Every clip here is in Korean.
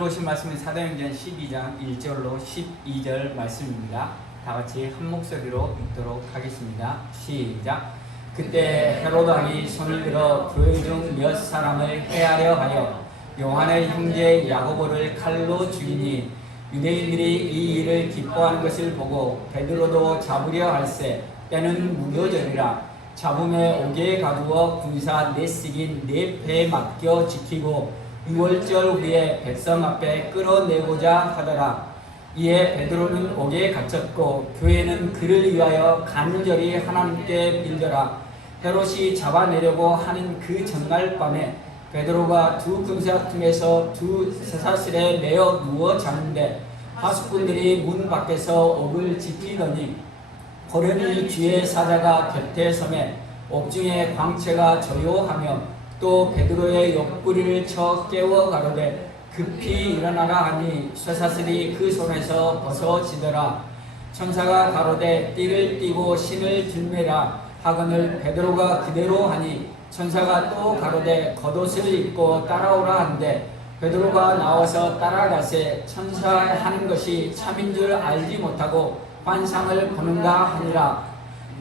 보실 말씀은 사도행전 12장 1절로 12절 말씀입니다. 다 같이 한 목소리로 읽도록 하겠습니다. 시작. 그때 헤로드 왕이 손을 들어 교회 중 몇 사람을 해하려 하여 요한의 형제 야고보를 칼로 죽이니 유대인들이 이 일을 기뻐하는 것을 보고 베드로도 잡으려 할세 때는 무교절이라 잡음에 옥에 가두어 군사 넷씩인 네 배에 맡겨 지키고 6월절 후에 백성 앞에 끌어내고자 하더라. 이에 베드로는 옥에 갇혔고 교회는 그를 위하여 간절히 하나님께 빌더라. 헤롯이 잡아내려고 하는 그 전날 밤에 베드로가 두 군사팀에서 두 쇠사슬에 매어 누워 자는데 하숙꾼들이 문 밖에서 옥을 지키더니 호련히 주의 사자가 곁에 서매 옥중에 광채가 조요하며 또 베드로의 옆구리를 쳐 깨워 가로되 급히 일어나라 하니 쇠사슬이 그 손에서 벗어지더라. 천사가 가로되 띠를 띠고 신을 들매라 하거늘 베드로가 그대로 하니 천사가 또 가로되 겉옷을 입고 따라오라 한데 베드로가 나와서 따라가세 천사 하는 것이 참인 줄 알지 못하고 환상을 보는가 하니라.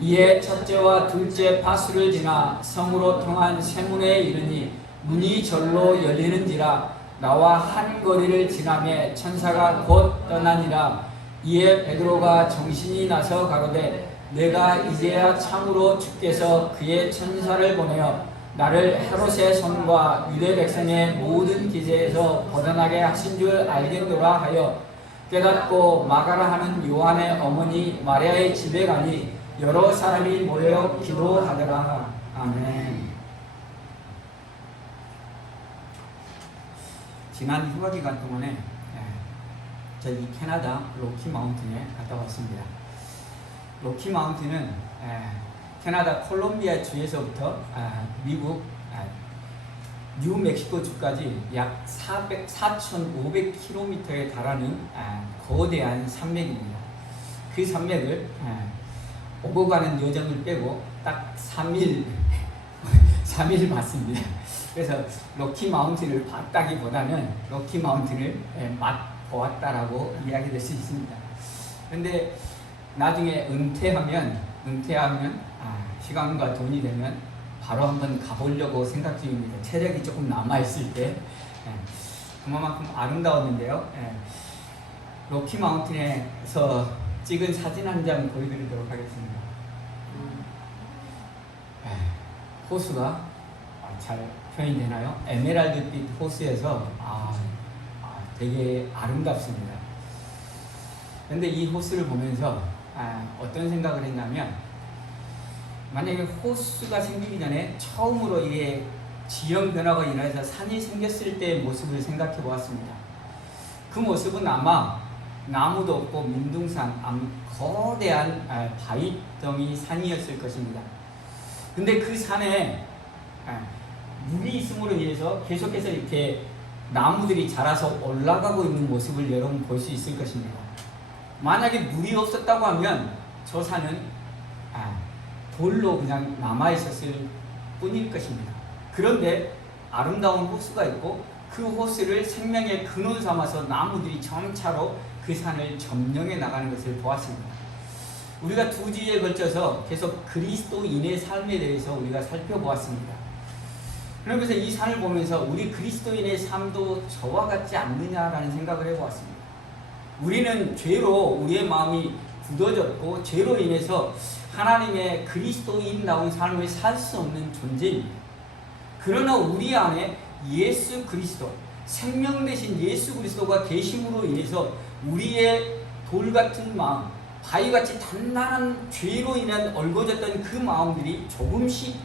이에 첫째와 둘째 파수를 지나 성으로 통한 세문에 이르니 문이 절로 열리는지라. 나와 한 거리를 지나매 천사가 곧 떠나니라. 이에 베드로가 정신이 나서 가로되 내가 이제야 참으로 주께서 그의 천사를 보내어 나를 헤롯의 손과 유대 백성의 모든 기세에서 벗어나게 하신 줄 알겠노라 하여 깨닫고 마가라 하는 요한의 어머니 마리아의 집에 가니 여러 사람이 모여 기도하더라. 아멘. 지난 휴가 기간 동안에 저희 캐나다 로키 마운틴에 갔다 왔습니다. 로키 마운틴은 캐나다 콜롬비아 주에서부터 미국 뉴멕시코 주까지 약 4,500km에 달하는 거대한 산맥입니다. 그 산맥을 오고 가는 여정을 빼고 딱 3일 맞습니다. 그래서 로키 마운틴을 봤다기보다는 로키 마운틴을 맛보았다라고 이야기될 수 있습니다. 그런데 나중에 은퇴하면 시간과 돈이 되면 바로 한번 가보려고 생각 중입니다. 체력이 조금 남아있을 때 그만큼 아름다웠는데요. 로키 마운틴에서 찍은 사진 한 장 보여드리도록 하겠습니다. 호수가 잘 표현이 되나요? 에메랄드빛 호수에서 되게 아름답습니다. 그런데 이 호수를 보면서 어떤 생각을 했냐면 만약에 호수가 생기기 전에 처음으로 이게 지형 변화가 일어나서 산이 생겼을 때의 모습을 생각해 보았습니다. 그 모습은 아마 나무도 없고 민둥산, 거대한 바위덩이 산이었을 것입니다. 근데 그 산에 물이 있음으로 인해서 계속해서 이렇게 나무들이 자라서 올라가고 있는 모습을 여러분 볼 수 있을 것입니다. 만약에 물이 없었다고 하면 저 산은 돌로 그냥 남아있었을 뿐일 것입니다. 그런데 아름다운 호수가 있고 그 호수를 생명의 근원 삼아서 나무들이 점차로 그 산을 점령해 나가는 것을 보았습니다. 우리가 두 주에 걸쳐서 계속 그리스도인의 삶에 대해서 우리가 살펴보았습니다. 그러면서 이 산을 보면서 우리 그리스도인의 삶도 저와 같지 않느냐라는 생각을 해보았습니다. 우리는 죄로 우리의 마음이 굳어졌고 죄로 인해서 하나님의 그리스도인다운 삶을 살 수 없는 존재입니다. 그러나 우리 안에 예수 그리스도, 생명 대신 예수 그리스도가 계심으로 인해서 우리의 돌같은 마음, 바위같이 단단한 죄로 인한 얼거졌던 그 마음들이 조금씩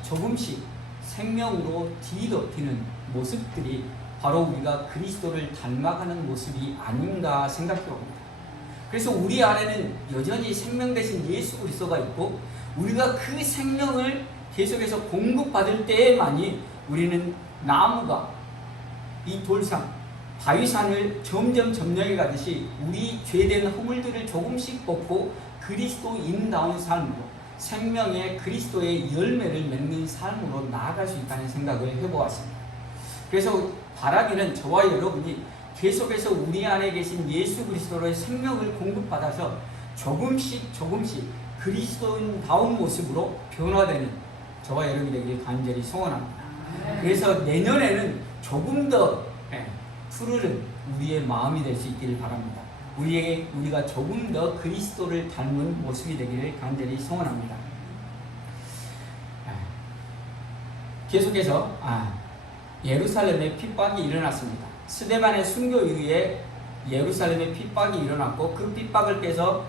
생명으로 뒤덮이는 모습들이 바로 우리가 그리스도를 닮아가는 모습이 아닌가 생각해 봅니다. 그래서 우리 안에는 여전히 생명 대신 예수 그리스도가 있고 우리가 그 생명을 계속해서 공급받을 때에만이 우리는 나무가 이 돌산, 바위산을 점점 점령해 가듯이 우리 죄된 허물들을 조금씩 벗고 그리스도인다운 삶으로 생명의 그리스도의 열매를 맺는 삶으로 나아갈 수 있다는 생각을 해보았습니다. 그래서 바라기는 저와 여러분이 계속해서 우리 안에 계신 예수 그리스도로의 생명을 공급받아서 조금씩 그리스도인다운 모습으로 변화되는 저와 여러분이 되길 간절히 소원합니다. 그래서 내년에는 조금 더 푸르른 우리의 마음이 될 수 있기를 바랍니다. 우리가 조금 더 그리스도를 닮은 모습이 되기를 간절히 소원합니다. 계속해서 예루살렘에 핍박이 일어났습니다. 스데반의 순교 이후에 예루살렘에 핍박이 일어났고 그 핍박을 깨서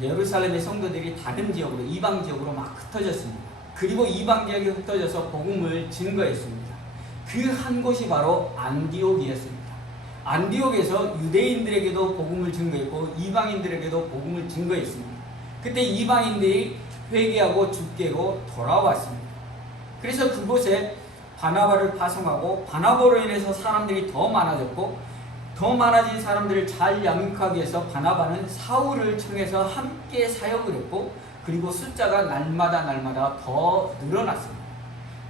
예루살렘의 성도들이 다른 지역으로 이방 지역으로 막 흩어졌습니다. 그리고 이방 지역에 흩어져서 복음을 증거했습니다. 그 한 곳이 바로 안디옥이었습니다. 안디옥에서 유대인들에게도 복음을 증거했고 이방인들에게도 복음을 증거했습니다. 그때 이방인들이 회개하고 주께로 돌아왔습니다. 그래서 그곳에 바나바를 파송하고 바나바로 인해서 사람들이 더 많아졌고 더 많아진 사람들을 잘 양육하기 위해서 바나바는 사울을 청해서 함께 사역을 했고 그리고 숫자가 날마다 더 늘어났습니다.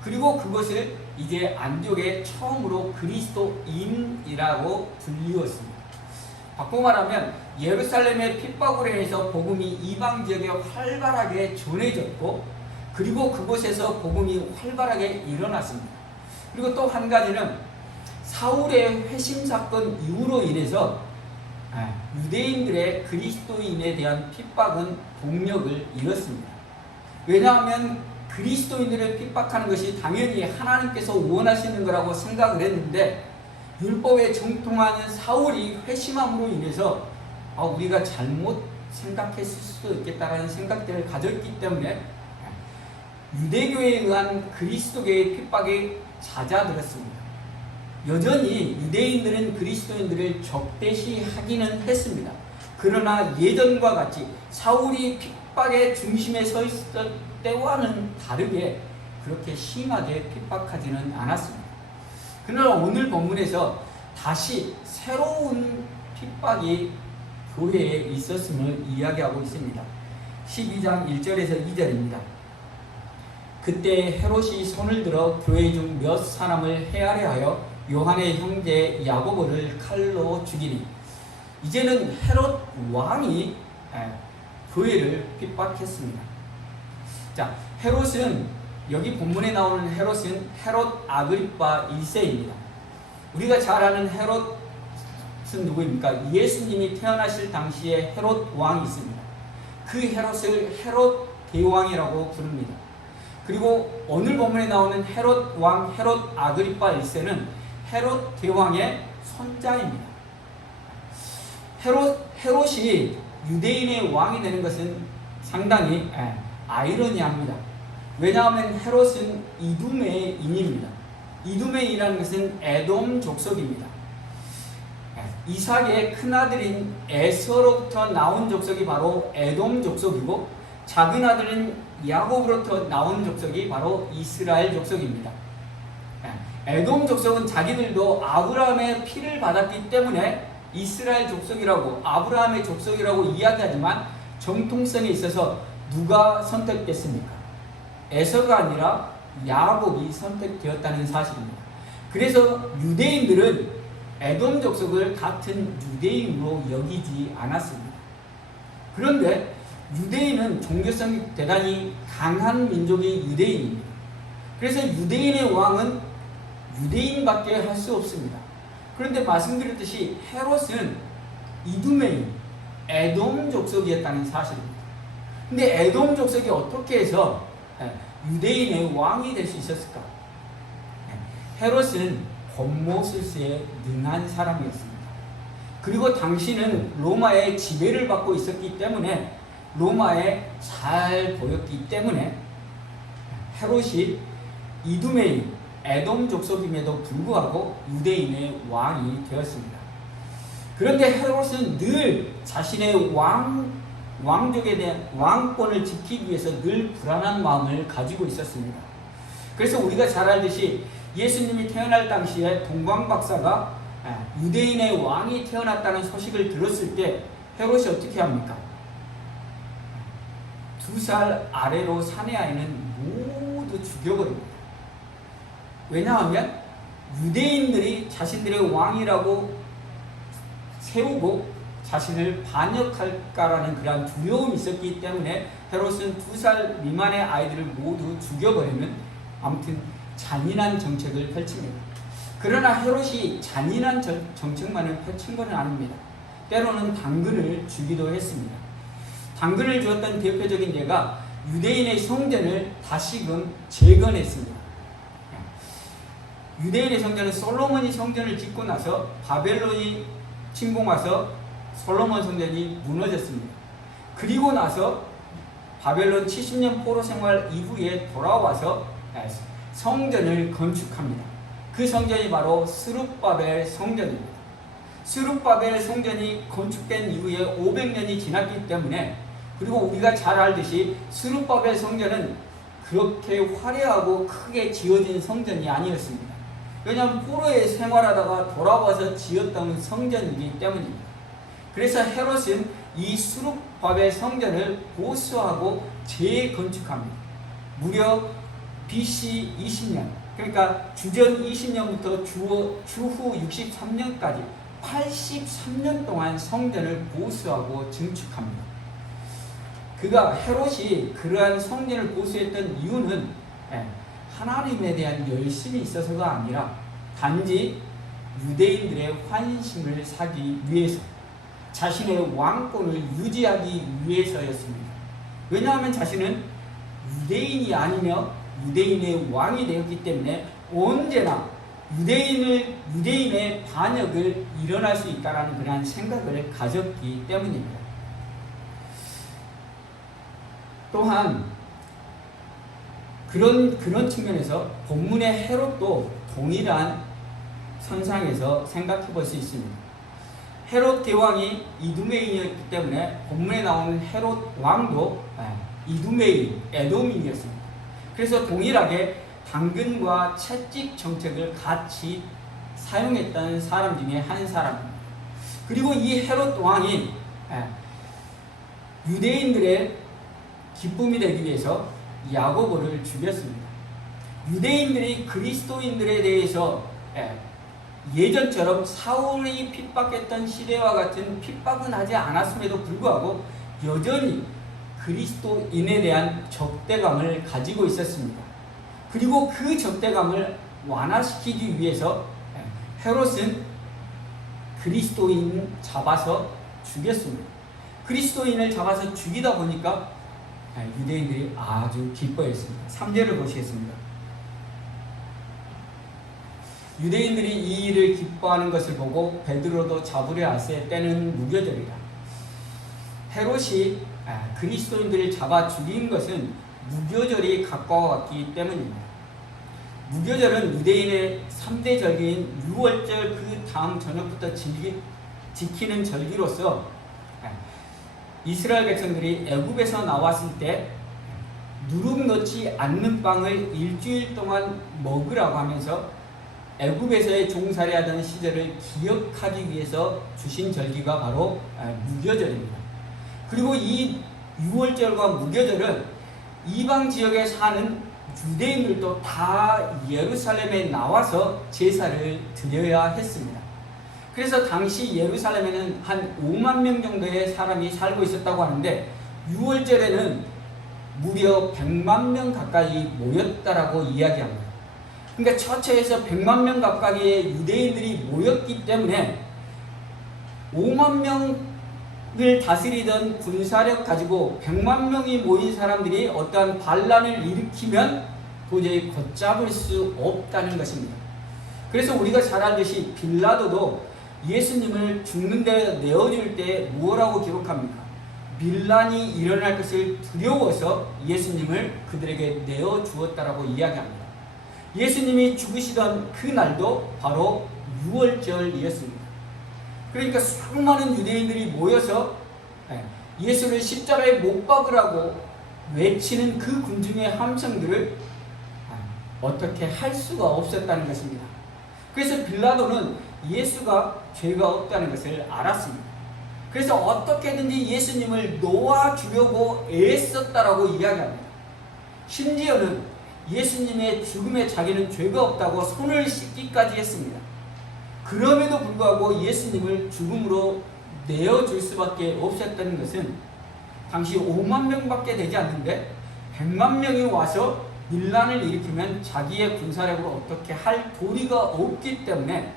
그리고 그것을 이제 안디옥에 처음으로 그리스도인이라고 불리웠습니다. 바꿔 말하면 예루살렘의 핍박으로 인해서 복음이 이방 지역에 활발하게 전해졌고 그리고 그곳에서 복음이 활발하게 일어났습니다. 그리고 또 한 가지는 사울의 회심 사건 이후로 인해서 유대인들의 그리스도인에 대한 핍박은 동력을 잃었습니다. 왜냐하면 그리스도인들을 핍박하는 것이 당연히 하나님께서 원하시는 거라고 생각을 했는데 율법에 정통하는 사울이 회심함으로 인해서 우리가 잘못 생각했을 수도 있겠다라는 생각들을 가졌기 때문에 유대교에 의한 그리스도교의 핍박이 잦아들었습니다. 여전히 유대인들은 그리스도인들을 적대시하기는 했습니다. 그러나 예전과 같이 사울이 핍박의 중심에 서 있었던 때와는 다르게 그렇게 심하게 핍박하지는 않았습니다. 그러나 오늘 본문에서 다시 새로운 핍박이 교회에 있었음을 이야기하고 있습니다. 12장 1절에서 2절입니다. 그때 헤롯이 손을 들어 교회 중 몇 사람을 헤아려 하여 요한의 형제 야고보를 칼로 죽이니 이제는 헤롯 왕이 교회를 핍박했습니다. 자, 헤롯은 여기 본문에 나오는 헤롯은 헤롯 아그리파 1세입니다. 우리가 잘 아는 헤롯은 누구입니까? 예수님이 태어나실 당시에 헤롯 왕이 있습니다. 그 헤롯을 헤롯 대왕이라고 부릅니다. 그리고 오늘 본문에 나오는 헤롯 왕 헤롯 아그리파 1세는 헤롯 대왕의 손자입니다. 헤롯이 유대인의 왕이 되는 것은 상당히 아이러니합니다. 왜냐하면 헤롯은 이두메인입니다. 이두메인이라는 것은 에돔 족속입니다. 이삭의 큰아들인 에서로부터 나온 족속이 바로 에돔 족속이고 작은 아들인 야곱으로부터 나온 족속이 바로 이스라엘 족속입니다. 에돔 족속은 자기들도 아브라함의 피를 받았기 때문에 이스라엘 족속이라고 아브라함의 족속이라고 이야기하지만 정통성에 있어서 누가 선택됐습니까? 에서가 아니라 야곱이 선택되었다는 사실입니다. 그래서 유대인들은 에돔 족속을 같은 유대인으로 여기지 않았습니다. 그런데 유대인은 종교성이 대단히 강한 민족이 유대인입니다. 그래서 유대인의 왕은 유대인밖에 할 수 없습니다. 그런데 말씀드렸듯이 헤롯은 이두메인, 에돔 족속이었다는 사실입니다. 근데 에돔 족속이 어떻게 해서 유대인의 왕이 될 수 있었을까? 헤롯은 권모술수에 능한 사람이었습니다. 그리고 당시는 로마의 지배를 받고 있었기 때문에 로마에 잘 보였기 때문에 헤롯이 이두메인, 에돔 족속임에도 불구하고 유대인의 왕이 되었습니다. 그런데 헤롯은 늘 자신의 왕족에 대한 왕권을 지키기 위해서 늘 불안한 마음을 가지고 있었습니다. 그래서 우리가 잘 알듯이 예수님이 태어날 당시에 동방박사가 유대인의 왕이 태어났다는 소식을 들었을 때 헤롯이 어떻게 합니까? 2살 아래로 사내 아이는 모두 죽여버립니다. 왜냐하면 유대인들이 자신들의 왕이라고 세우고 자신을 반역할까라는 그러한 두려움이 있었기 때문에 헤롯은 2살 미만의 아이들을 모두 죽여버리는 아무튼 잔인한 정책을 펼칩니다. 그러나 헤롯이 잔인한 정책만을 펼친 것은 아닙니다. 때로는 당근을 주기도 했습니다. 당근을 주었던 대표적인 예가 유대인의 성전을 다시금 재건했습니다. 유대인의 성전은 솔로몬이 성전을 짓고 나서 바벨론이 침공 와서 솔로몬 성전이 무너졌습니다. 그리고 나서 바벨론 70년 포로 생활 이후에 돌아와서 성전을 건축합니다. 그 성전이 바로 스룹바벨 성전입니다. 스룹바벨 성전이 건축된 이후에 500년이 지났기 때문에, 그리고 우리가 잘 알듯이 스룹바벨 성전은 그렇게 화려하고 크게 지어진 성전이 아니었습니다. 왜냐하면 포로에 생활하다가 돌아와서 지었던 성전이기 때문입니다. 그래서 헤롯은 이 스룹바벨 성전을 보수하고 재건축합니다. 무려 BC 20년, 그러니까 주전 20년부터 주후 63년까지 83년 동안 성전을 보수하고 증축합니다. 헤롯이 그러한 성전을 보수했던 이유는 하나님에 대한 열심이 있어서가 아니라 단지 유대인들의 환심을 사기 위해서, 자신의 왕권을 유지하기 위해서였습니다. 왜냐하면 자신은 유대인이 아니며 유대인의 왕이 되었기 때문에 언제나 유대인의 반역을 일어날 수 있다는 그런 생각을 가졌기 때문입니다. 또한 그런 측면에서 본문의 헤롯도 동일한 선상에서 생각해 볼 수 있습니다. 헤롯 대왕이 이두메인이었기 때문에 본문에 나오는 헤롯 왕도 이두메인, 에돔인이었습니다. 그래서 동일하게 당근과 채찍 정책을 같이 사용했던 사람 중에 한 사람입니다. 그리고 이 헤롯 왕이 유대인들의 기쁨이 되기 위해서 야고보를 죽였습니다. 유대인들이 그리스도인들에 대해서 예전처럼 사울이 핍박했던 시대와 같은 핍박은 하지 않았음에도 불구하고 여전히 그리스도인에 대한 적대감을 가지고 있었습니다. 그리고 그 적대감을 완화시키기 위해서 헤롯은 그리스도인을 잡아서 죽였습니다. 그리스도인을 잡아서 죽이다 보니까 유대인들이 아주 기뻐했습니다. 3절을 보시겠습니다. 유대인들이 이 일을 기뻐하는 것을 보고 베드로도 잡으려 하세 때는 무교절이라. 헤롯이 그리스도인들을 잡아 죽인 것은 무교절이 가까워왔기 때문입니다. 무교절은 유대인의 3대 절기인 6월절 그 다음 저녁부터 지키는 절기로서 이스라엘 백성들이 애굽에서 나왔을 때 누룩 넣지 않는 빵을 일주일 동안 먹으라고 하면서 애굽에서의 종살이하던 시절을 기억하기 위해서 주신 절기가 바로 무교절입니다. 그리고 이 6월절과 무교절은 이방 지역에 사는 유대인들도 다 예루살렘에 나와서 제사를 드려야 했습니다. 그래서 당시 예루살렘에는 한 5만 명 정도의 사람이 살고 있었다고 하는데 6월절에는 무려 100만 명 가까이 모였다라고 이야기합니다. 그러니까 처처에서 100만 명 가까이의 유대인들이 모였기 때문에 5만 명을 다스리던 군사력 가지고 100만 명이 모인 사람들이 어떠한 반란을 일으키면 도저히 걷잡을 수 없다는 것입니다. 그래서 우리가 잘 알듯이 빌라도도 예수님을 죽는 데 내어줄 때 뭐라고 기록합니까? 밀란이 일어날 것을 두려워서 예수님을 그들에게 내어주었다라고 이야기합니다. 예수님이 죽으시던 그 날도 바로 6월절이었습니다. 그러니까 수많은 유대인들이 모여서 예수를 십자가에 못 박으라고 외치는 그 군중의 함성들을 어떻게 할 수가 없었다는 것입니다. 그래서 빌라도는 예수가 죄가 없다는 것을 알았습니다. 그래서 어떻게든지 예수님을 놓아주려고 애썼다라고 이야기합니다. 심지어는 예수님의 죽음에 자기는 죄가 없다고 손을 씻기까지 했습니다. 그럼에도 불구하고 예수님을 죽음으로 내어줄 수밖에 없었다는 것은 당시 5만 명밖에 되지 않는데 100만 명이 와서 밀란을 일으키면 자기의 군사력으로 어떻게 할 도리가 없기 때문에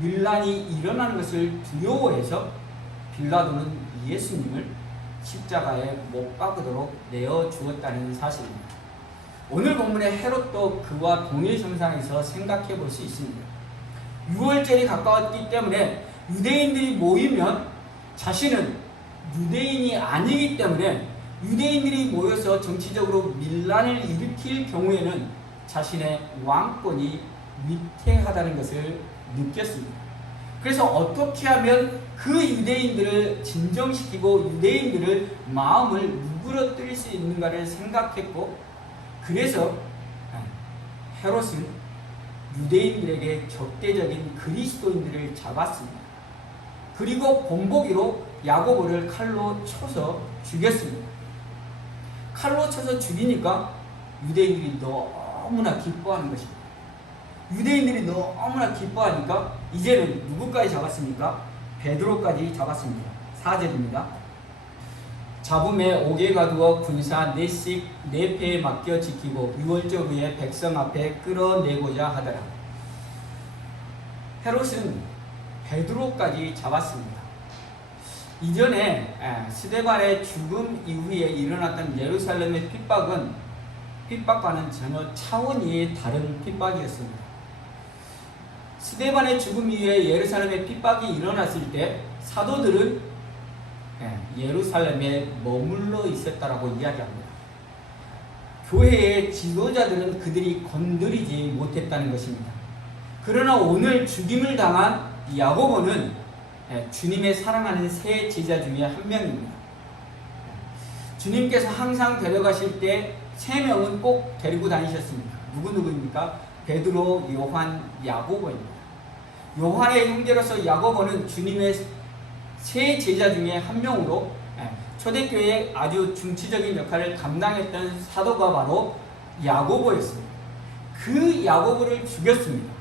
밀란이 일어나는 것을 두려워해서 빌라도는 예수님을 십자가에 못 박으도록 내어주었다는 사실입니다. 오늘 본문의 헤롯도 그와 동일 형상에서 생각해 볼 수 있습니다. 6월절이 가까웠기 때문에 유대인들이 모이면 자신은 유대인이 아니기 때문에 유대인들이 모여서 정치적으로 밀란을 일으킬 경우에는 자신의 왕권이 위태하다는 것을 느꼈습니다. 그래서 어떻게 하면 그 유대인들을 진정시키고 유대인들을 마음을 누그러뜨릴 수 있는가를 생각했고, 그래서 헤롯은 유대인들에게 적대적인 그리스도인들을 잡았습니다. 그리고 본보기로 야고보를 칼로 쳐서 죽였습니다. 칼로 쳐서 죽이니까 유대인들이 너무나 기뻐하는 것입니다. 유대인들이 너무나 기뻐하니까 이제는 누구까지 잡았습니까? 베드로까지 잡았습니다. 4절입니다. 잡음에 옥에 가두어 군사 4패에 맡겨 지키고 유월절 후에 백성 앞에 끌어내고자 하더라. 헤롯은 베드로까지 잡았습니다. 이전에 스데반의 죽음 이후에 일어났던 예루살렘의 핍박과는 전혀 차원이 다른 핍박이었습니다. 스데반의 죽음 이후에 예루살렘의 핍박이 일어났을 때 사도들은 예루살렘에 머물러 있었다라고 이야기합니다. 교회의 지도자들은 그들이 건드리지 못했다는 것입니다. 그러나 오늘 죽임을 당한 야고보는 주님의 사랑하는 세 제자 중에 한 명입니다. 주님께서 항상 데려가실 때 3명은 꼭 데리고 다니셨습니다. 누구입니까? 베드로, 요한, 야고보입니다. 요한의 형제로서 야고보는 주님의 세 제자 중에 한 명으로 초대교회의 아주 중추적인 역할을 감당했던 사도가 바로 야고보였습니다. 그 야고보를 죽였습니다.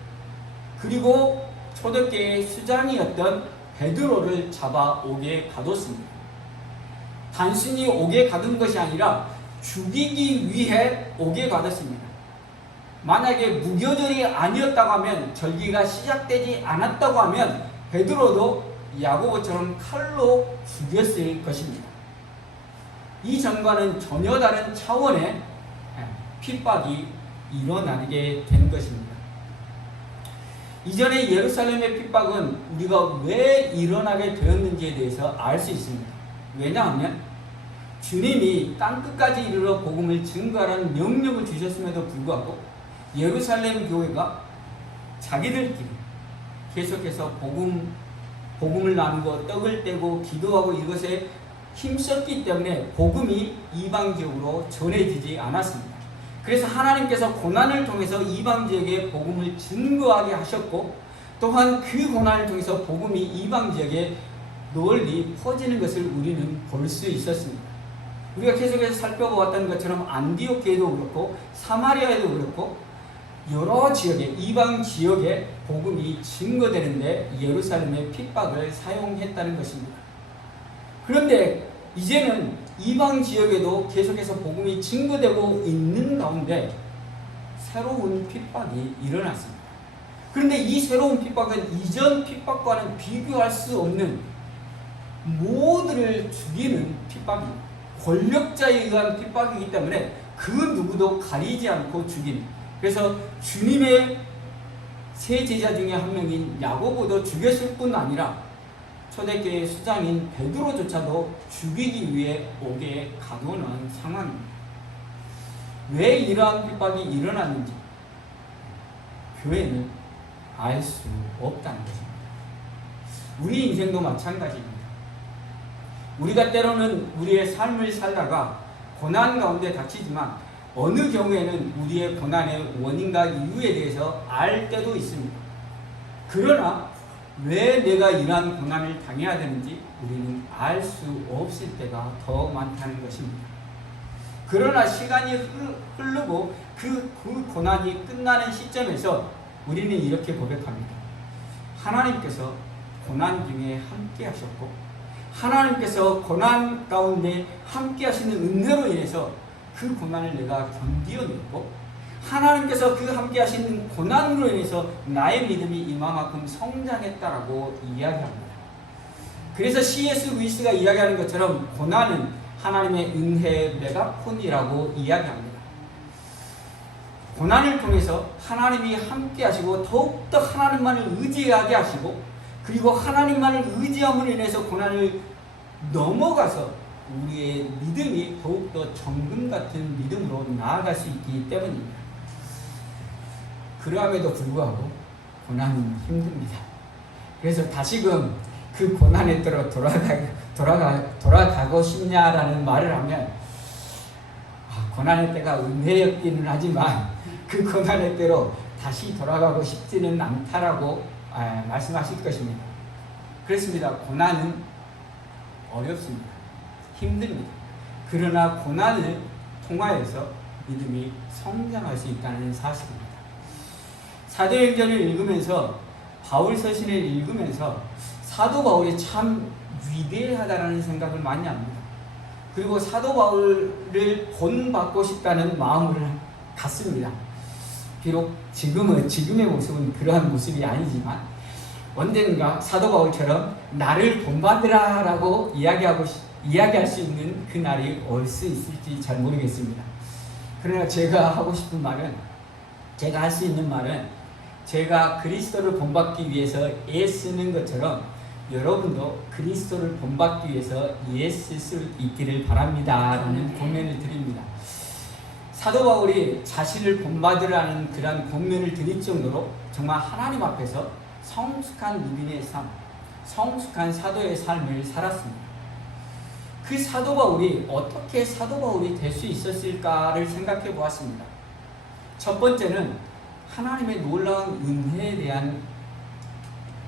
그리고 초대교회의 수장이었던 베드로를 잡아 옥에 가뒀습니다. 단순히 옥에 가둔 것이 아니라 죽이기 위해 옥에 가뒀습니다. 만약에 무교절이 아니었다고 하면, 절기가 시작되지 않았다고 하면 베드로도 야고보처럼 칼로 죽였을 것입니다. 이전과는 전혀 다른 차원의 핍박이 일어나게 된 것입니다. 이전의 예루살렘의 핍박은 우리가 왜 일어나게 되었는지에 대해서 알 수 있습니다. 왜냐하면 주님이 땅끝까지 이르러 복음을 증거하라는 명령을 주셨음에도 불구하고 예루살렘 교회가 자기들끼리 계속해서 복음을 나누고 떡을 떼고 기도하고 이것에 힘썼기 때문에 복음이 이방 지역으로 전해지지 않았습니다. 그래서 하나님께서 고난을 통해서 이방 지역에 복음을 증거하게 하셨고, 또한 그 고난을 통해서 복음이 이방 지역에 널리 퍼지는 것을 우리는 볼 수 있었습니다. 우리가 계속해서 살펴보았던 것처럼 안디옥 교회도 그렇고 사마리아에도 그렇고 여러 지역에, 이방 지역에 복음이 증거되는데 예루살렘의 핍박을 사용했다는 것입니다. 그런데 이제는 이방 지역에도 계속해서 복음이 증거되고 있는 가운데 새로운 핍박이 일어났습니다. 그런데 이 새로운 핍박은 이전 핍박과는 비교할 수 없는 모두를 죽이는 핍박입니다. 권력자에 의한 핍박이기 때문에 그 누구도 가리지 않고 죽인, 그래서 주님의 세 제자 중에 한 명인 야고보도 죽였을 뿐 아니라 초대교회의 수장인 베드로조차도 죽이기 위해 옥에 가둬놓은 상황입니다. 왜 이러한 핍박이 일어났는지 교회는 알 수 없다는 것입니다. 우리 인생도 마찬가지입니다. 우리가 때로는 우리의 삶을 살다가 고난 가운데 닥치지만 어느 경우에는 우리의 고난의 원인과 이유에 대해서 알 때도 있습니다. 그러나 왜 내가 이러한 고난을 당해야 되는지 우리는 알 수 없을 때가 더 많다는 것입니다. 그러나 시간이 흐르고 그 고난이 끝나는 시점에서 우리는 이렇게 고백합니다. 하나님께서 고난 중에 함께 하셨고, 하나님께서 고난 가운데 함께 하시는 은혜로 인해서 그 고난을 내가 견디어냈고, 하나님께서 그 함께 하시는 고난으로 인해서 나의 믿음이 이만큼 성장했다라고 이야기합니다. 그래서 C.S. 루이스가 이야기하는 것처럼 고난은 하나님의 은혜의 메가폰이라고 이야기합니다. 고난을 통해서 하나님이 함께 하시고 더욱더 하나님만을 의지하게 하시고, 그리고 하나님만을 의지함으로 인해서 고난을 넘어가서 우리의 믿음이 더욱더 정금 같은 믿음으로 나아갈 수 있기 때문입니다. 그럼에도 불구하고 고난은 힘듭니다. 그래서 다시금 그 고난에 따라 돌아가고 싶냐라는 말을 하면, 고난의 때가 은혜였기는 하지만 그 고난의 때로 다시 돌아가고 싶지는 않다라고 말씀하실 것입니다. 그렇습니다. 고난은 어렵습니다. 힘듭니다. 그러나 고난을 통하여서 믿음이 성장할 수 있다는 사실입니다. 사도행전을 읽으면서, 바울 서신을 읽으면서 사도 바울이 참 위대하다는 생각을 많이 합니다. 그리고 사도 바울을 본받고 싶다는 마음을 갖습니다. 비록 지금의 모습은 그러한 모습이 아니지만, 언젠가 사도 바울처럼 나를 본받으라 라고 이야기할 수 있는 그 날이 올 수 있을지 잘 모르겠습니다. 그러나 제가 하고 싶은 말은, 제가 할 수 있는 말은, 제가 그리스도를 본받기 위해서 애쓰는 것처럼 여러분도 그리스도를 본받기 위해서 애쓸 수 있기를 바랍니다 라는 권면을 드립니다. 사도 바울이 자신을 본받으라는 그런 권면을 드릴 정도로 정말 하나님 앞에서 성숙한 믿음의 삶, 성숙한 사도의 삶을 살았습니다. 그 사도 바울이 어떻게 사도 바울이 될 수 있었을까를 생각해 보았습니다. 첫 번째는 하나님의 놀라운 은혜에 대한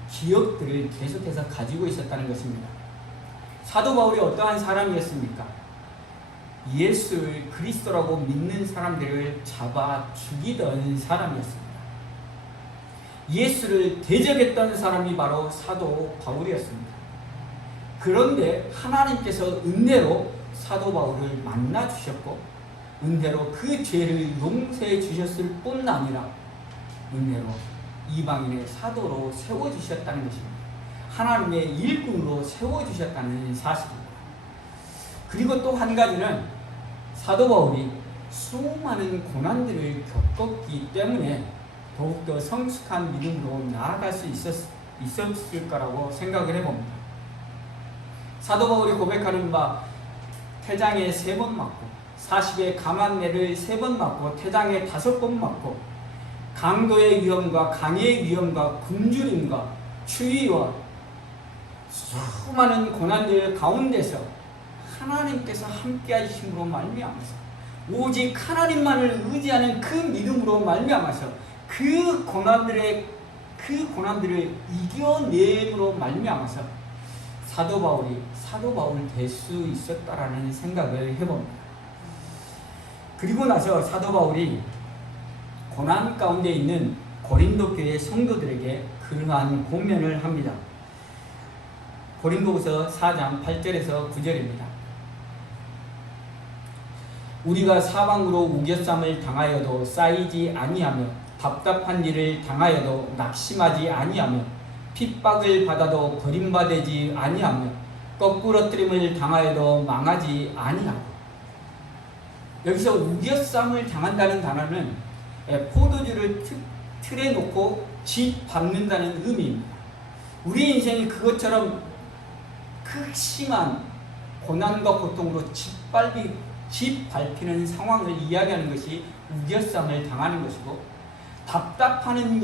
기억들을 계속해서 가지고 있었다는 것입니다. 사도 바울이 어떠한 사람이었습니까? 예수를 그리스도라고 믿는 사람들을 잡아 죽이던 사람이었습니다. 예수를 대적했던 사람이 바로 사도 바울이었습니다. 그런데 하나님께서 은혜로 사도 바울을 만나 주셨고, 은혜로 그 죄를 용서해 주셨을 뿐 아니라 은혜로 이방인의 사도로 세워주셨다는 것입니다. 하나님의 일꾼으로 세워주셨다는 사실입니다. 그리고 또 한 가지는 사도 바울이 수많은 고난들을 겪었기 때문에 더욱더 성숙한 믿음으로 나아갈 수 있었을 거라고 생각을 해봅니다. 사도 바울이 고백하는 바, 태장에 3번 맞고 40에 감한내를 3번 맞고 태장에 5번 맞고 강도의 위험과 강의 위험과 굶주림과 추위와 수많은 고난들 가운데서 하나님께서 함께 하심으로 말미암아서, 오직 하나님만을 의지하는 그 믿음으로 말미암아서 그 고난들을 이겨냄으로 말미암아서 사도 바울이 사도 바울 될 수 있었다라는 생각을 해봅니다. 그리고 나서 사도 바울이 고난 가운데 있는 고린도 교회 성도들에게 그러한 권면을 합니다. 고린도후서 4장 8절에서 9절입니다. 우리가 사방으로 우겨쌈을 당하여도 쌓이지 아니하며 답답한 일을 당하여도 낙심하지 아니하며 핍박을 받아도 버림받지 아니하며 거꾸러뜨림을 당하여도 망하지 아니하고. 여기서 우겨쌈을 당한다는 단어는 포도주를 틀에 놓고 짓밟는다는 의미입니다. 우리 인생이 그것처럼 극심한 고난과 고통으로 짓밟히는 상황을 이야기하는 것이 우겨쌈을 당하는 것이고, 답답한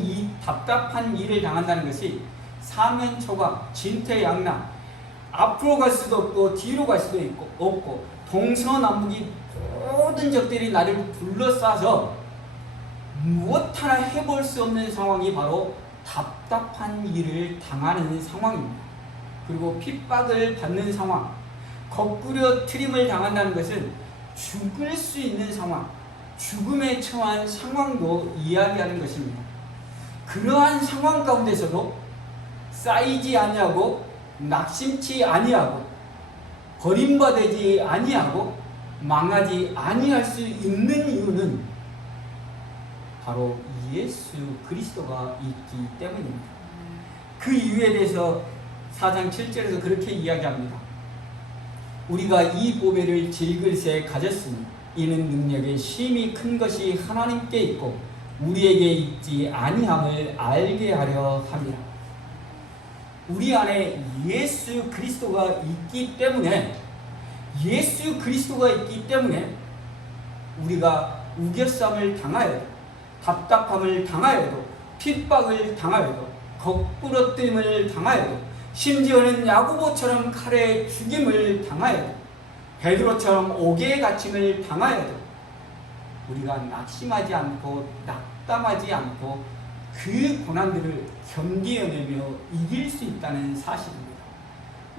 일을 당한다는 것이 사면초가, 진퇴양난, 앞으로 갈 수도 없고 뒤로 갈 수도 없고 동서남북이 모든 적들이 나를 둘러싸서 무엇 하나 해볼 수 없는 상황이 바로 답답한 일을 당하는 상황입니다. 그리고 핍박을 받는 상황, 거꾸로 트림을 당한다는 것은 죽을 수 있는 상황, 죽음에 처한 상황도 이야기하는 것입니다. 그러한 상황 가운데서도 쌓이지 아니하고 낙심치 아니하고 버림받지 아니하고 망하지 아니할 수 있는 이유는 바로 예수 그리스도가 있기 때문입니다. 그 이유에 대해서 4장 7절에서 그렇게 이야기합니다. 우리가 이 보배를 질글새 가졌으니 이는 능력의 심히 큰 것이 하나님께 있고 우리에게 있지 아니함을 알게 하려 함이라. 우리 안에 예수 그리스도가 있기 때문에 우리가 우겨쌈을 당하여도 답답함을 당하여도 핍박을 당하여도 거꾸러뜨림을 당하여도 심지어는 야고보처럼 칼에 죽임을 당하여도 베드로처럼 옥에 갇힘을 당하여도 우리가 낙심하지 않고 낙담하지 않고 그 고난들을 견디어내며 이길 수 있다는 사실입니다.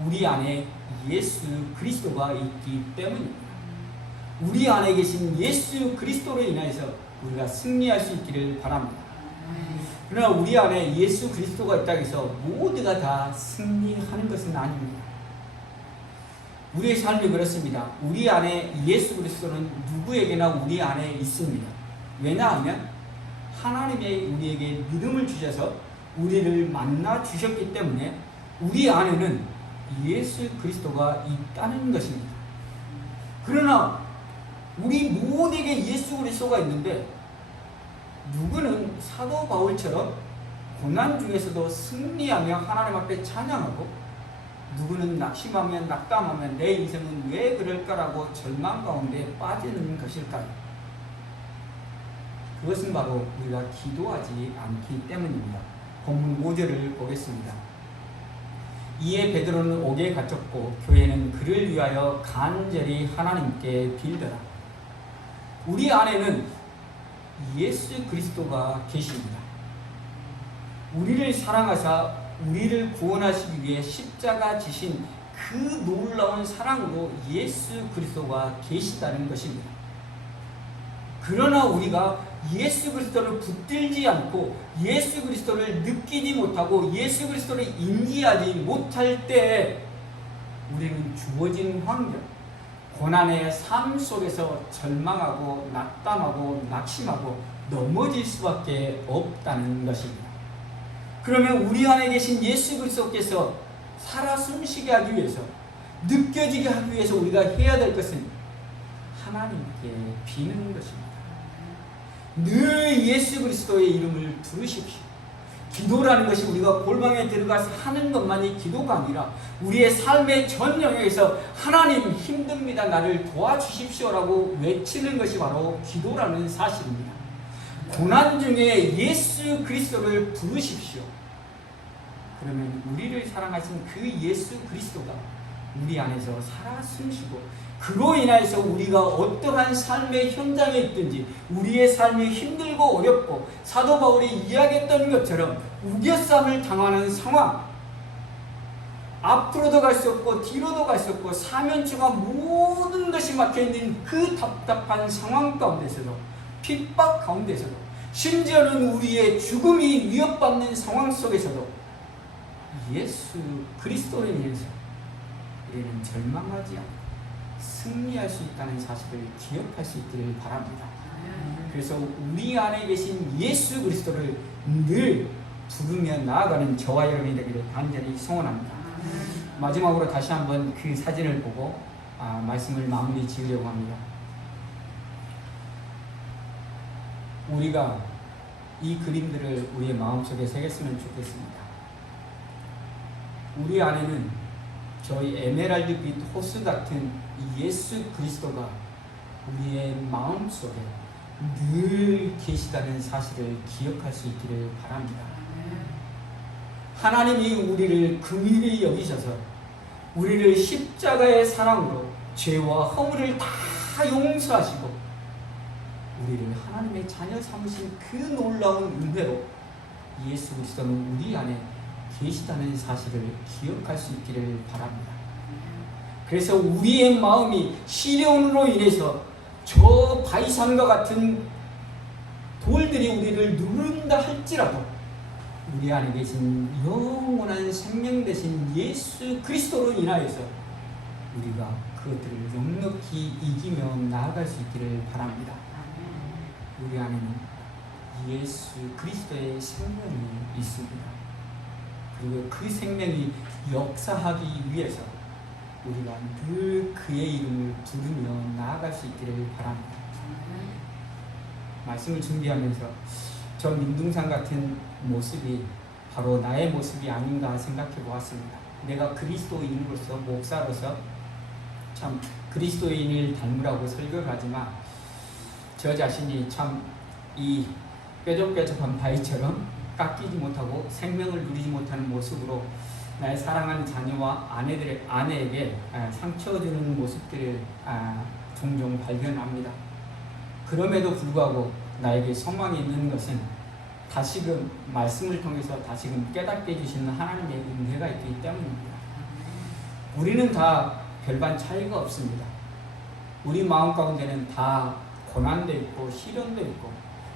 우리 안에 예수 그리스도가 있기 때문입니다. 우리 안에 계신 예수 그리스도로 인해서 우리가 승리할 수 있기를 바랍니다. 그러나 우리 안에 예수 그리스도가 있다고 해서 모두가 다 승리하는 것은 아닙니다. 우리의 삶이 그렇습니다. 우리 안에 예수 그리스도는 누구에게나 우리 안에 있습니다. 왜냐하면 하나님의 우리에게 믿음을 주셔서 우리를 만나 주셨기 때문에 우리 안에는 예수 그리스도가 있다는 것입니다. 그러나 우리 모두에게 예수 그리스도가 있는데 누구는 사도 바울처럼 고난 중에서도 승리하며 하나님 앞에 찬양하고 누구는 낙심하며 낙담하며 내 인생은 왜 그럴까라고 절망 가운데 빠지는 것일까요? 그것은 바로 우리가 기도하지 않기 때문입니다. 본문 5절을 보겠습니다. 이에 베드로는 옥에 갇혔고 교회는 그를 위하여 간절히 하나님께 빌더라. 우리 안에는 예수 그리스도가 계십니다. 우리를 사랑하사 우리를 구원하시기 위해 십자가 지신 그 놀라운 사랑으로 예수 그리스도가 계시다는 것입니다. 그러나 우리가 예수 그리스도를 붙들지 않고 예수 그리스도를 느끼지 못하고 예수 그리스도를 인지하지 못할 때 우리는 주어진 환경, 고난의 삶 속에서 절망하고 낙담하고 낙심하고 넘어질 수밖에 없다는 것입니다. 그러면 우리 안에 계신 예수 그리스도께서 살아 숨쉬게 하기 위해서 느껴지게 하기 위해서 우리가 해야 될 것은 하나님께 비는 것입니다. 늘 예수 그리스도의 이름을 부르십시오. 기도라는 것이 우리가 골방에 들어가서 하는 것만이 기도가 아니라 우리의 삶의 전 영역에서 하나님 힘듭니다. 나를 도와주십시오라고 외치는 것이 바로 기도라는 사실입니다. 고난 중에 예수 그리스도를 부르십시오. 그러면 우리를 사랑하신 그 예수 그리스도가 우리 안에서 살아 숨쉬고 그로 인하여서 우리가 어떠한 삶의 현장에 있든지 우리의 삶이 힘들고 어렵고 사도 바울이 이야기했던 것처럼 우겨쌈을 당하는 상황, 앞으로도 갈 수 없고 뒤로도 갈 수 없고 사면초가 모든 것이 막혀있는 그 답답한 상황 가운데서도 핍박 가운데서도 심지어는 우리의 죽음이 위협받는 상황 속에서도 예수 그리스도로 인해서 우리는 절망하지 않고 승리할 수 있다는 사실을 기억할 수 있기를 바랍니다. 그래서 우리 안에 계신 예수 그리스도를 늘 부르며 나아가는 저와 여러분이 되기를 간절히 소원합니다. 마지막으로 다시 한번 그 사진을 보고 말씀을 마무리 지으려고 합니다. 우리가 이 그림들을 우리의 마음속에 새겼으면 좋겠습니다. 우리 안에는 저희 에메랄드빛 호수 같은 예수 그리스도가 우리의 마음속에 늘 계시다는 사실을 기억할 수 있기를 바랍니다. 하나님이 우리를 긍휼히 여기셔서 우리를 십자가의 사랑으로 죄와 허물을 다 용서하시고 우리를 하나님의 자녀 삼으신 그 놀라운 은혜로 예수 그리스도는 우리 안에 계시다는 사실을 기억할 수 있기를 바랍니다. 그래서 우리의 마음이 시련으로 인해서 저 바이산과 같은 돌들이 우리를 누른다 할지라도 우리 안에 계신 영원한 생명 되신 예수 그리스도로 인하여서 우리가 그것들을 넉넉히 이기며 나아갈 수 있기를 바랍니다. 우리 안에는 예수 그리스도의 생명이 있습니다. 그리고 그 생명이 역사하기 위해서 우리가 늘 그의 이름을 부르며 나아갈 수 있기를 바랍니다. 말씀을 준비하면서 저 민둥산 같은 모습이 바로 나의 모습이 아닌가 생각해 보았습니다. 내가 그리스도인으로서, 목사로서 참 그리스도인을 닮으라고 설교를 하지만 저 자신이 참 이 뾰족뾰족한 바위처럼 깎이지 못하고 생명을 누리지 못하는 모습으로 나의 사랑하는 자녀와 아내에게 상처 주는 모습들을 종종 발견합니다. 그럼에도 불구하고 나에게 소망이 있는 것은 다시금 말씀을 통해서 다시금 깨닫게 해주시는 하나님의 은혜가 있기 때문입니다. 우리는 다 별반 차이가 없습니다. 우리 마음 가운데는 다 고난도 있고 시련도 있고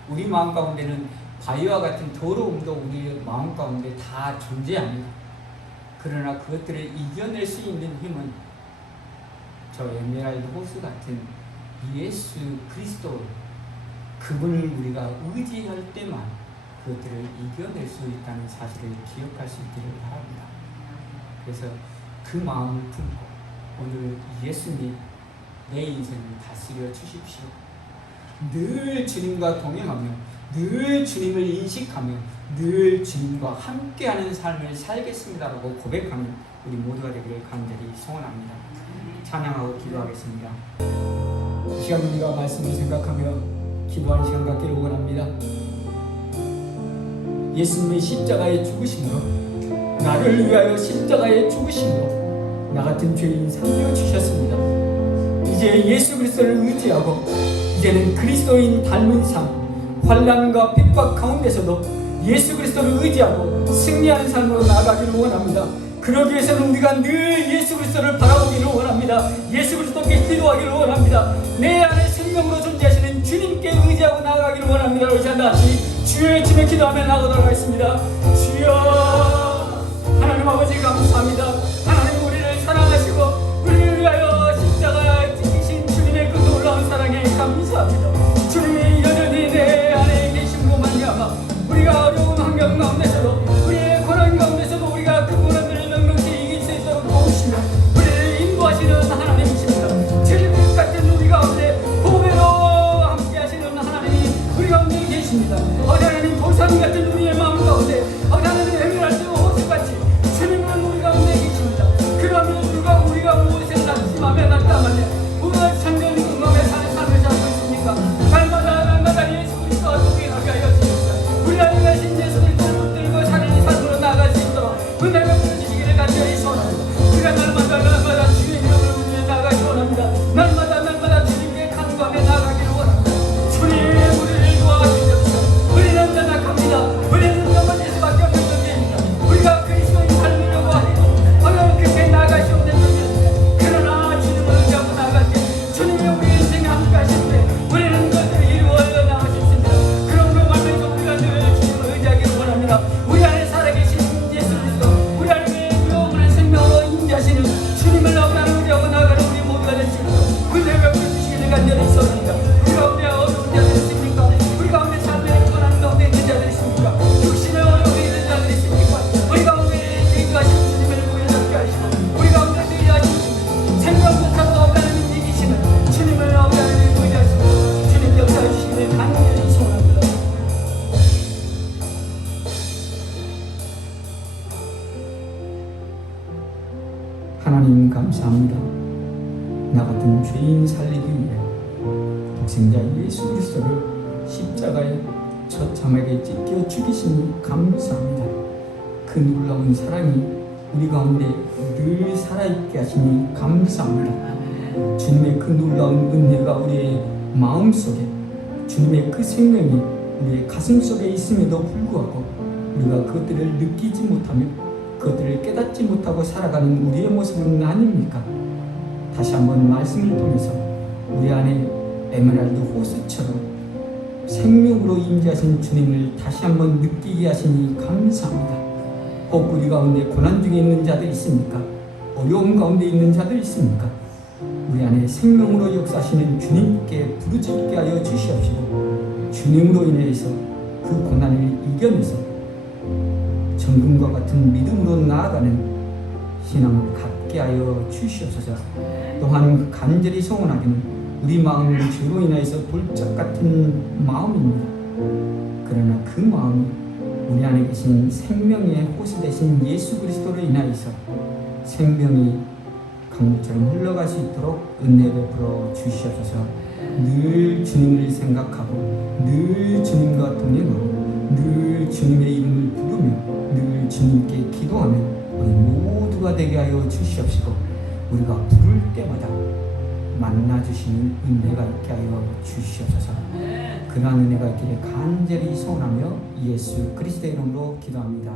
우리 마음 가운데는 바위와 같은 더러움도 우리 마음 가운데 다 존재합니다. 그러나 그것들을 이겨낼 수 있는 힘은 저 에메랄드 호수 같은 예수 그리스도 그분을 우리가 의지할 때만 그것들을 이겨낼 수 있다는 사실을 기억할 수 있기를 바랍니다. 그래서 그 마음을 품고 오늘 예수님 내 인생을 다스려 주십시오. 늘 주님과 동행하며 늘 주님을 인식하며 늘 주님과 함께하는 삶을 살겠습니다라고 고백하는 우리 모두가 되기를 간절히 소원합니다. 찬양하고 기도하겠습니다. 이 시간 우리가 말씀을 생각하며 기도하는 시간 갖기를 원합니다. 예수님의 십자가의 죽으심으로 나를 위하여 십자가의 죽으심으로 나 같은 죄인 살려주셨습니다. 이제 예수 그리스도를 의지하고 이제는 그리스도인 닮은 삶, 환난과 핍박 가운데서도 예수 그리스도를 의지하고 승리하는 삶으로 나아가기를 원합니다. 그러기 위해서는 우리가 늘 예수 그리스도를 바라보기를 원합니다. 예수 그리스도께 기도하기를 원합니다. 내 안에 생명으로 존재하시는 주님께 의지하고 나아가기를 원합니다. 우리 다 같이 주의 이름에 기도하며 나아가도록 하겠습니다. 주여 하나님 아버지 감사합니다. 하나님 우리를 사랑하시고 우리를 위하여 십자가에 지키신 주님의 그 놀라운 사랑에 감사합니다. 주님이 여전히 내 안에 계심으로 말미암아 우리가 어려운 환경 가운데서도 우리의 고난 가운데서도 우리가 그 고난들을 넉넉히 이길 수 있도록 도우시며 우리를 인도하시는 하나님이십니다. 제일빛 같은 우리 가운데 보배로 함께 하시는 하나님이 우리 가운데 계십니다. 하나님 보상 같은 우리의 마음 가운데 하나님 에메랄드 호수같이 주님은 우리 가운데 계십니다. 그러면 우리가 무엇을 낙심하며 낙담하며 무엇 참된 궁금해 사는 삶을 살고 있습니까? 날마다 예수 그리스도와 동행하게 하여 주십시오. 우리 안에 계신 예수 그리스도를 붙들고 사는 삶으로 나아갈 수 있도록 은혜를 부어주시기를 간절히 소원합니다. 우리가 날마다 주의 이름을 부르며 나아가기 원합니다. 날마다 주님께 간구하며 나아가기를 원합니다. 주님 우리를 도와주십시오. 우리는 연약합니다. 우리는 넘어질 수밖에 없는 존재입니다. 우리가 그리스도인 삶으려고 하리도 어려운 끝에 나아갈 수 없는 존재입니다. 그러나 주님을 의지하고 나아갈 때 주님이 우리 인생에 함께 하실 때 우리는 그것들을 이루어져 나갈 수 있습니다. 그러므로 말면서 우리가 늘 주님을 의지하기를 원합니다. 우리 안에 살아계신 예수 그리스도 우리 안에 영원한 생명으로 인자하시는 주님을 너무나 의지하고 나아가는 우리 모두가 될 수 있도록 은혜를 베풀어주시기를 간절히 소원합니다. 우리 가운데 어려운 자들 있습니까? 우리 가운데 삶의 고난 가운데 있는 자들 있습니까? 육신의 어려움이 있는 자들 있습니까? 우리 가운데 인도하시는 주님을 보여잡게 하시고 우리 가운데 의지하시는 생명부터 없다는 이기시는 주님을 없다는 의지하시고 주님 역사해 주시기를 간절히 소원합니다. 하나님 감사합니다. 나 같은 죄인 살리기 위해 독생자 예수 그리스도를 십자가에 처참하게 찢겨 죽이시니 감사합니다. 그 놀라운 사랑이 우리 가운데 늘 살아있게 하시니 감사합니다. 주님의 그 놀라운 은혜가 우리의 마음속에 주님의 그 생명이 우리의 가슴 속에 있음에도 불구하고 우리가 그것들을 느끼지 못하며 그것들을 깨닫지 못하고 살아가는 우리의 모습은 아닙니까? 다시 한번 말씀을 통해서 우리 안에 에메랄드 호수처럼 생명으로 임재하신 주님을 다시 한번 느끼게 하시니 감사합니다. 혹 우리 가운데 고난 중에 있는 자들 있습니까? 어려움 가운데 있는 자들 있습니까? 우리 안에 생명으로 역사하시는 주님께 부르짖게 하여 주시옵시고 주님으로 인해서 그 고난을 이겨내서 정금과 같은 믿음으로 나아가는 신앙을 갖게 하여 주시옵소서. 또한 간절히 소원하기는 우리 마음은 죄로 인하여서 돌짝 같은 마음입니다. 그러나 그 마음이 우리 안에 계신 생명의 호수 되신 예수 그리스도로 인하여서 생명이 강물처럼 흘러갈 수 있도록 은혜 베풀어 주시옵소서. 늘 주님을 생각하고 늘 주님과 동행하고 늘 주님의 이름을 부르며 늘 주님께 기도하며 우리 모두가 되게 하여 주시옵시고 우리가 부를 때마다 만나주시는 은혜가 있게 하여 주시옵소서. 그러한 은혜가 있기를 간절히 소원하며 예수 그리스도의 이름으로 기도합니다.